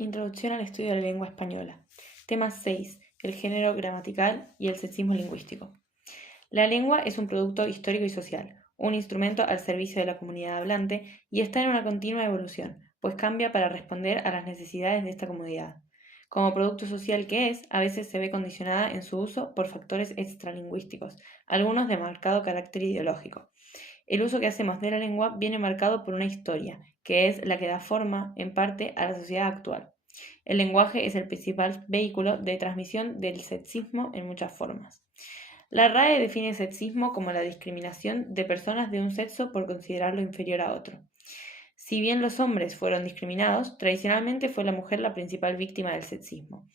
Introducción al estudio de la lengua española. Tema 6. El género gramatical y el sexismo lingüístico. La lengua es un producto histórico y social, un instrumento al servicio de la comunidad hablante y está en una continua evolución, pues cambia para responder a las necesidades de esta comunidad. Como producto social que es, a veces se ve condicionada en su uso por factores extralingüísticos, algunos de marcado carácter ideológico. El uso que hacemos de la lengua viene marcado por una historia, que es la que da forma, en parte, a la sociedad actual. El lenguaje es el principal vehículo de transmisión del sexismo en muchas formas. La RAE define sexismo como la discriminación de personas de un sexo por considerarlo inferior a otro. Si bien los hombres fueron discriminados, tradicionalmente fue la mujer la principal víctima del sexismo.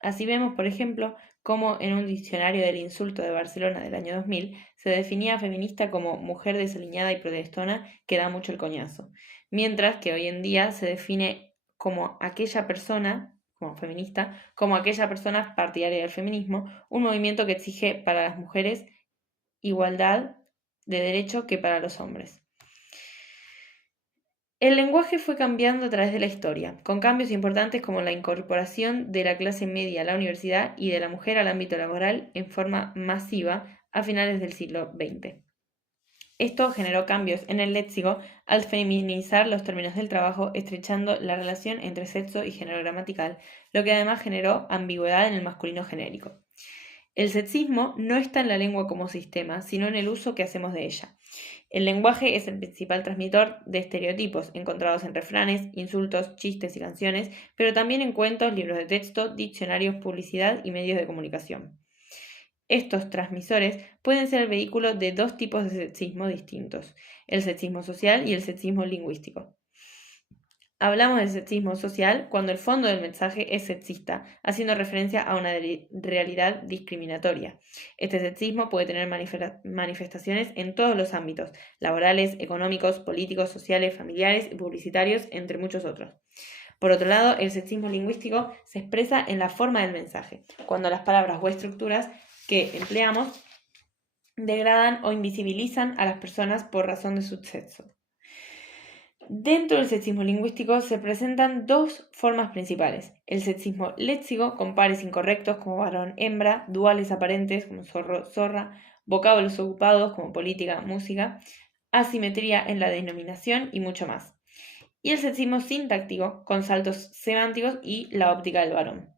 Así vemos, por ejemplo, cómo en un diccionario del insulto de Barcelona del año 2000 se definía a feminista como mujer desaliñada y protestona que da mucho el coñazo, mientras que hoy en día se define como aquella persona, como feminista, como aquella persona partidaria del feminismo, un movimiento que exige para las mujeres igualdad de derecho que para los hombres. El lenguaje fue cambiando a través de la historia, con cambios importantes como la incorporación de la clase media a la universidad y de la mujer al ámbito laboral en forma masiva a finales del siglo XX. Esto generó cambios en el léxico al feminizar los términos del trabajo, estrechando la relación entre sexo y género gramatical, lo que además generó ambigüedad en el masculino genérico. El sexismo no está en la lengua como sistema, sino en el uso que hacemos de ella. El lenguaje es el principal transmisor de estereotipos encontrados en refranes, insultos, chistes y canciones, pero también en cuentos, libros de texto, diccionarios, publicidad y medios de comunicación. Estos transmisores pueden ser el vehículo de dos tipos de sexismo distintos, el sexismo social y el sexismo lingüístico. Hablamos de sexismo social cuando el fondo del mensaje es sexista, haciendo referencia a una realidad discriminatoria. Este sexismo puede tener manifestaciones en todos los ámbitos, laborales, económicos, políticos, sociales, familiares y publicitarios, entre muchos otros. Por otro lado, el sexismo lingüístico se expresa en la forma del mensaje, cuando las palabras o estructuras que empleamos degradan o invisibilizan a las personas por razón de su sexo. Dentro del sexismo lingüístico se presentan dos formas principales: el sexismo léxico, con pares incorrectos como varón-hembra, duales aparentes como zorro-zorra, vocablos ocupados como política, música, asimetría en la denominación y mucho más. Y el sexismo sintáctico, con saltos semánticos y la óptica del varón.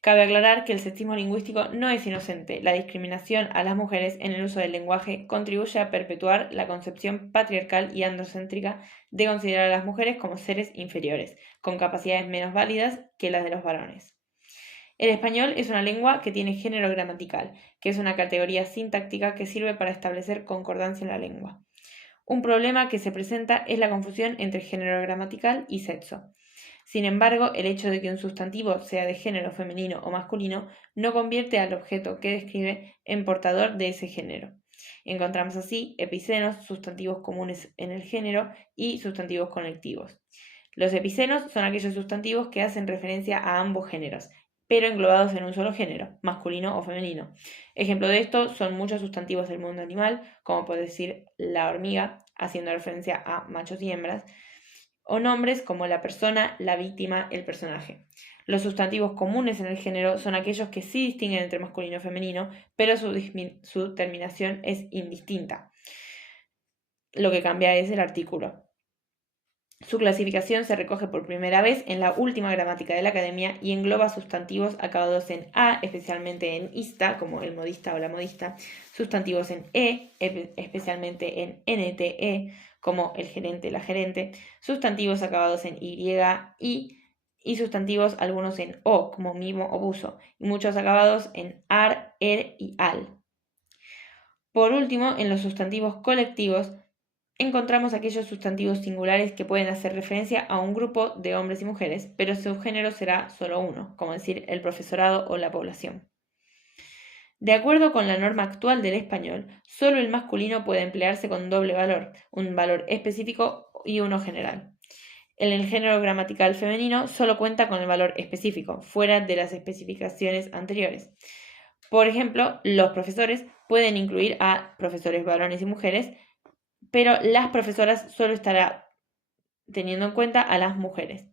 Cabe aclarar que el sexismo lingüístico no es inocente. La discriminación a las mujeres en el uso del lenguaje contribuye a perpetuar la concepción patriarcal y androcéntrica de considerar a las mujeres como seres inferiores, con capacidades menos válidas que las de los varones. El español es una lengua que tiene género gramatical, que es una categoría sintáctica que sirve para establecer concordancia en la lengua. Un problema que se presenta es la confusión entre género gramatical y sexo. Sin embargo, el hecho de que un sustantivo sea de género femenino o masculino no convierte al objeto que describe en portador de ese género. Encontramos así epicenos, sustantivos comunes en el género, y sustantivos conectivos. Los epicenos son aquellos sustantivos que hacen referencia a ambos géneros, pero englobados en un solo género, masculino o femenino. Ejemplo de esto son muchos sustantivos del mundo animal, como puede decir la hormiga, haciendo referencia a machos y hembras, o nombres como la persona, la víctima, el personaje. Los sustantivos comunes en el género son aquellos que sí distinguen entre masculino y femenino, pero su terminación es indistinta. Lo que cambia es el artículo. Su clasificación se recoge por primera vez en la última gramática de la Academia y engloba sustantivos acabados en a, especialmente en ista, como el modista o la modista, sustantivos en especialmente en nte, como el gerente, la gerente, sustantivos acabados en y sustantivos algunos en o, como mimo o buzo, y muchos acabados en ar, er y al. Por último, en los sustantivos colectivos, encontramos aquellos sustantivos singulares que pueden hacer referencia a un grupo de hombres y mujeres, pero su género será solo uno, como decir el profesorado o la población. De acuerdo con la norma actual del español, solo el masculino puede emplearse con doble valor, un valor específico y uno general. En el género gramatical femenino solo cuenta con el valor específico, fuera de las especificaciones anteriores. Por ejemplo, los profesores pueden incluir a profesores varones y mujeres, pero las profesoras solo estará teniendo en cuenta a las mujeres.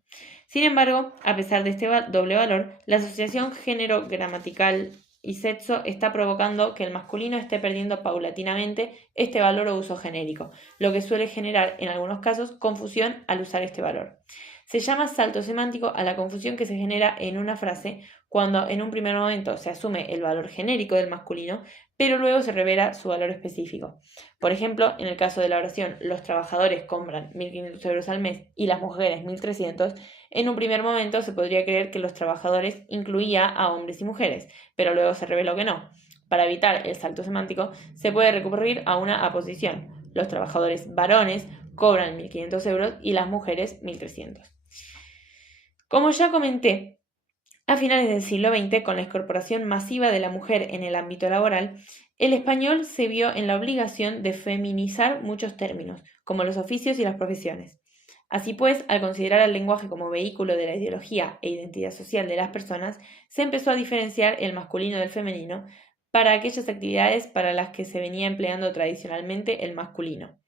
Sin embargo, a pesar de este doble valor, la asociación género gramatical y sexo está provocando que el masculino esté perdiendo paulatinamente este valor o uso genérico, lo que suele generar en algunos casos confusión al usar este valor. Se llama salto semántico a la confusión que se genera en una frase cuando en un primer momento se asume el valor genérico del masculino, pero luego se revela su valor específico. Por ejemplo, en el caso de la oración los trabajadores compran 1.500 euros al mes y las mujeres 1.300, en un primer momento se podría creer que los trabajadores incluía a hombres y mujeres, pero luego se reveló que no. Para evitar el salto semántico, se puede recurrir a una aposición. Los trabajadores varones cobran 1.500 euros y las mujeres 1.300. Como ya comenté, a finales del siglo XX, con la incorporación masiva de la mujer en el ámbito laboral, el español se vio en la obligación de feminizar muchos términos, como los oficios y las profesiones. Así pues, al considerar al lenguaje como vehículo de la ideología e identidad social de las personas, se empezó a diferenciar el masculino del femenino para aquellas actividades para las que se venía empleando tradicionalmente el masculino.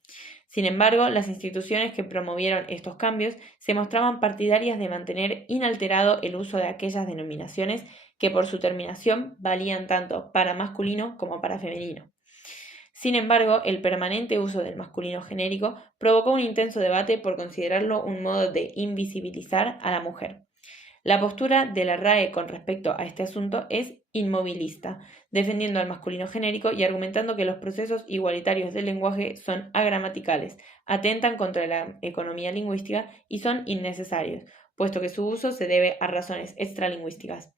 Sin embargo, las instituciones que promovieron estos cambios se mostraban partidarias de mantener inalterado el uso de aquellas denominaciones que por su terminación valían tanto para masculino como para femenino. Sin embargo, el permanente uso del masculino genérico provocó un intenso debate por considerarlo un modo de invisibilizar a la mujer. La postura de la RAE con respecto a este asunto es inmovilista, defendiendo al masculino genérico y argumentando que los procesos igualitarios del lenguaje son agramaticales, atentan contra la economía lingüística y son innecesarios, puesto que su uso se debe a razones extralingüísticas.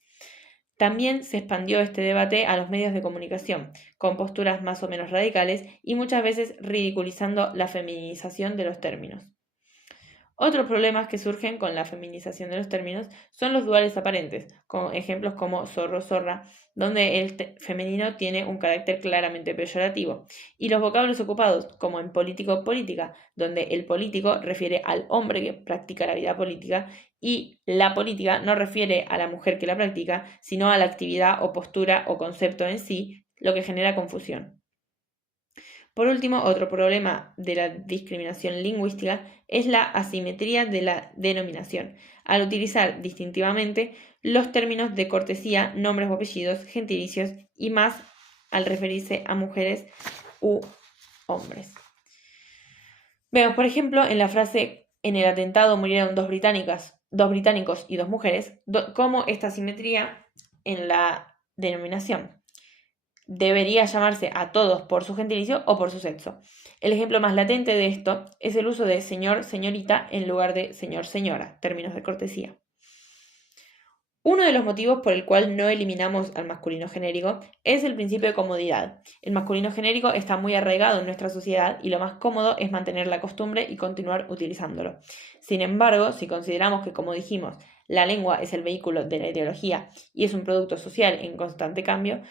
También se expandió este debate a los medios de comunicación, con posturas más o menos radicales y muchas veces ridiculizando la feminización de los términos. Otros problemas que surgen con la feminización de los términos son los duales aparentes, con ejemplos como zorro, zorra, donde el femenino tiene un carácter claramente peyorativo, y los vocablos ocupados, como en político, política, donde el político refiere al hombre que practica la vida política y la política no refiere a la mujer que la practica, sino a la actividad o postura o concepto en sí, lo que genera confusión. Por último, otro problema de la discriminación lingüística es la asimetría de la denominación, al utilizar distintivamente los términos de cortesía, nombres o apellidos, gentilicios y más al referirse a mujeres u hombres. Vemos, por ejemplo, en la frase "en el atentado murieron dos británicos y dos mujeres", cómo esta asimetría en la denominación. Debería llamarse a todos por su gentilicio o por su sexo. El ejemplo más latente de esto es el uso de señor, señorita en lugar de señor, señora, términos de cortesía. Uno de los motivos por el cual no eliminamos al masculino genérico es el principio de comodidad. El masculino genérico está muy arraigado en nuestra sociedad y lo más cómodo es mantener la costumbre y continuar utilizándolo. Sin embargo, si consideramos que, como dijimos, la lengua es el vehículo de la ideología y es un producto social en constante cambio,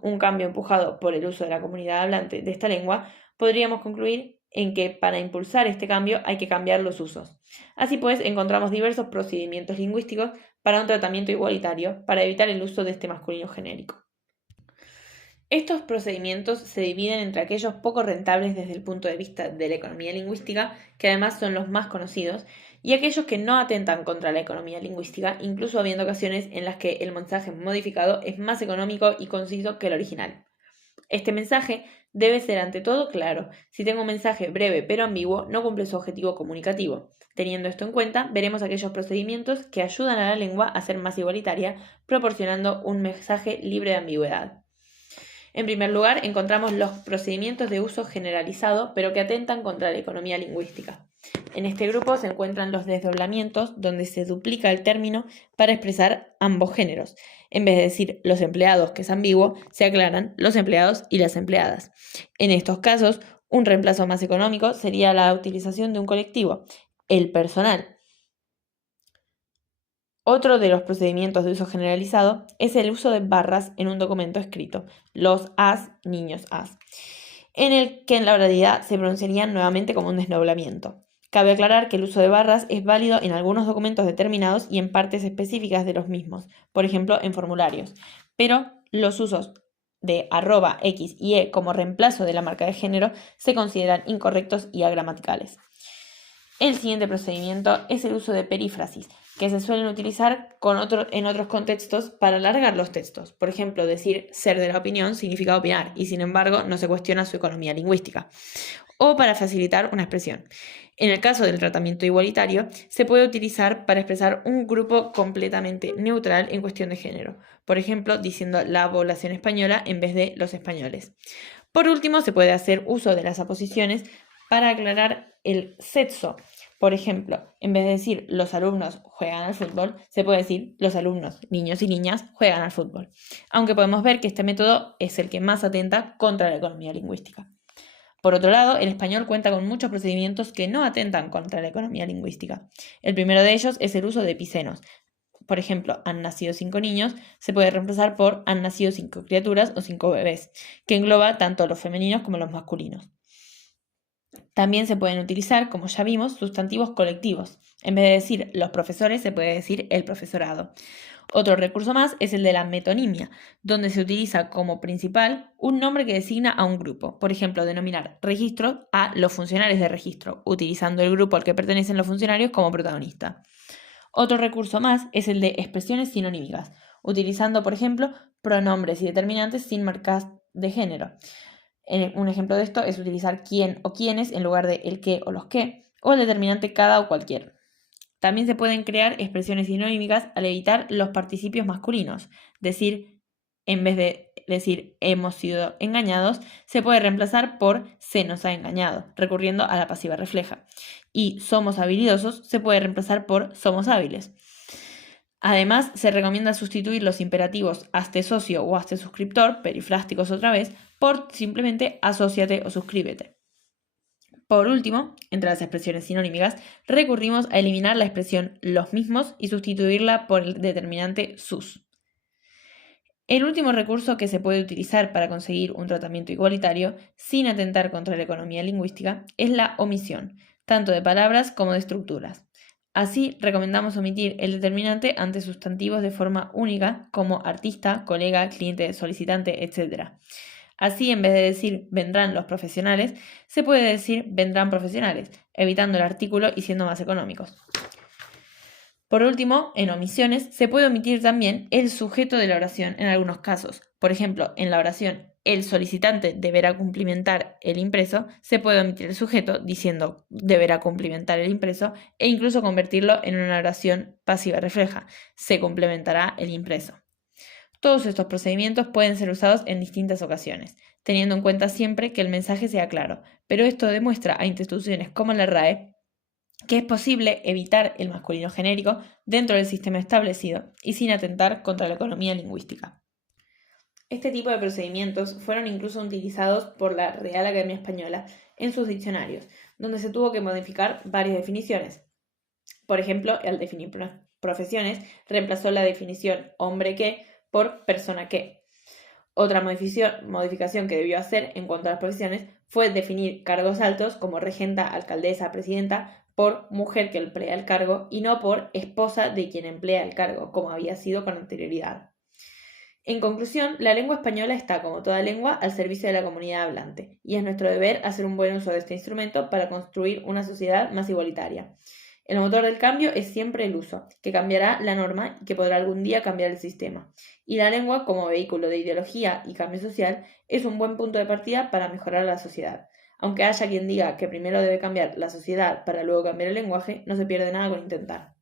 un cambio empujado por el uso de la comunidad hablante de esta lengua, podríamos concluir en que para impulsar este cambio hay que cambiar los usos. Así pues, encontramos diversos procedimientos lingüísticos para un tratamiento igualitario para evitar el uso de este masculino genérico. Estos procedimientos se dividen entre aquellos poco rentables desde el punto de vista de la economía lingüística, que además son los más conocidos, y aquellos que no atentan contra la economía lingüística, incluso habiendo ocasiones en las que el mensaje modificado es más económico y conciso que el original. Este mensaje debe ser ante todo claro. Si tengo un mensaje breve pero ambiguo, no cumple su objetivo comunicativo. Teniendo esto en cuenta, veremos aquellos procedimientos que ayudan a la lengua a ser más igualitaria, proporcionando un mensaje libre de ambigüedad. En primer lugar, encontramos los procedimientos de uso generalizado, pero que atentan contra la economía lingüística. En este grupo se encuentran los desdoblamientos, donde se duplica el término para expresar ambos géneros. En vez de decir los empleados, que es ambiguo, se aclaran los empleados y las empleadas. En estos casos, un reemplazo más económico sería la utilización de un colectivo, el personal. Otro de los procedimientos de uso generalizado es el uso de barras en un documento escrito, los as, niños as, en el que en la oralidad se pronunciarían nuevamente como un desdoblamiento. Cabe aclarar que el uso de barras es válido en algunos documentos determinados y en partes específicas de los mismos, por ejemplo en formularios, pero los usos de @ x y e como reemplazo de la marca de género se consideran incorrectos y agramaticales. El siguiente procedimiento es el uso de perífrasis, que se suelen utilizar en otros contextos para alargar los textos. Por ejemplo, decir ser de la opinión significa opinar y sin embargo no se cuestiona su economía lingüística. O para facilitar una expresión. En el caso del tratamiento igualitario, se puede utilizar para expresar un grupo completamente neutral en cuestión de género. Por ejemplo, diciendo la población española en vez de los españoles. Por último, se puede hacer uso de las aposiciones para aclarar el sexo. Por ejemplo, en vez de decir los alumnos juegan al fútbol, se puede decir los alumnos, niños y niñas, juegan al fútbol. Aunque podemos ver que este método es el que más atenta contra la economía lingüística. Por otro lado, el español cuenta con muchos procedimientos que no atentan contra la economía lingüística. El primero de ellos es el uso de epicenos. Por ejemplo, han nacido 5 niños, se puede reemplazar por han nacido 5 criaturas o 5 bebés, que engloba tanto los femeninos como los masculinos. También se pueden utilizar, como ya vimos, sustantivos colectivos. En vez de decir los profesores, se puede decir el profesorado. Otro recurso más es el de la metonimia, donde se utiliza como principal un nombre que designa a un grupo. Por ejemplo, denominar registro a los funcionarios de registro, utilizando el grupo al que pertenecen los funcionarios como protagonista. Otro recurso más es el de expresiones sinonímicas, utilizando, por ejemplo, pronombres y determinantes sin marcas de género. Un ejemplo de esto es utilizar quién o quiénes en lugar de el qué o los qué, o el determinante cada o cualquier. También se pueden crear expresiones sinónimicas al evitar los participios masculinos. Decir, en vez de decir hemos sido engañados, se puede reemplazar por se nos ha engañado, recurriendo a la pasiva refleja. Y somos habilidosos se puede reemplazar por somos hábiles. Además, se recomienda sustituir los imperativos hazte socio o hazte suscriptor, perifrásticos otra vez, por simplemente asóciate o suscríbete. Por último, entre las expresiones sinonímicas, recurrimos a eliminar la expresión los mismos y sustituirla por el determinante sus. El último recurso que se puede utilizar para conseguir un tratamiento igualitario sin atentar contra la economía lingüística es la omisión, tanto de palabras como de estructuras. Así, recomendamos omitir el determinante ante sustantivos de forma única como artista, colega, cliente, solicitante, etc. Así, en vez de decir vendrán los profesionales, se puede decir vendrán profesionales, evitando el artículo y siendo más económicos. Por último, en omisiones, se puede omitir también el sujeto de la oración en algunos casos. Por ejemplo, en la oración el solicitante deberá cumplimentar el impreso, se puede omitir el sujeto diciendo deberá cumplimentar el impreso e incluso convertirlo en una oración pasiva refleja, se complementará el impreso. Todos estos procedimientos pueden ser usados en distintas ocasiones, teniendo en cuenta siempre que el mensaje sea claro, pero esto demuestra a instituciones como la RAE que es posible evitar el masculino genérico dentro del sistema establecido y sin atentar contra la economía lingüística. Este tipo de procedimientos fueron incluso utilizados por la Real Academia Española en sus diccionarios, donde se tuvo que modificar varias definiciones. Por ejemplo, al definir profesiones, reemplazó la definición hombre que por persona que. Otra modificación que debió hacer en cuanto a las profesiones fue definir cargos altos como regenta, alcaldesa, presidenta por mujer que emplea el cargo y no por esposa de quien emplea el cargo, como había sido con anterioridad. En conclusión, la lengua española está, como toda lengua, al servicio de la comunidad hablante, y es nuestro deber hacer un buen uso de este instrumento para construir una sociedad más igualitaria. El motor del cambio es siempre el uso, que cambiará la norma y que podrá algún día cambiar el sistema. Y la lengua, como vehículo de ideología y cambio social, es un buen punto de partida para mejorar la sociedad. Aunque haya quien diga que primero debe cambiar la sociedad para luego cambiar el lenguaje, no se pierde nada con intentar.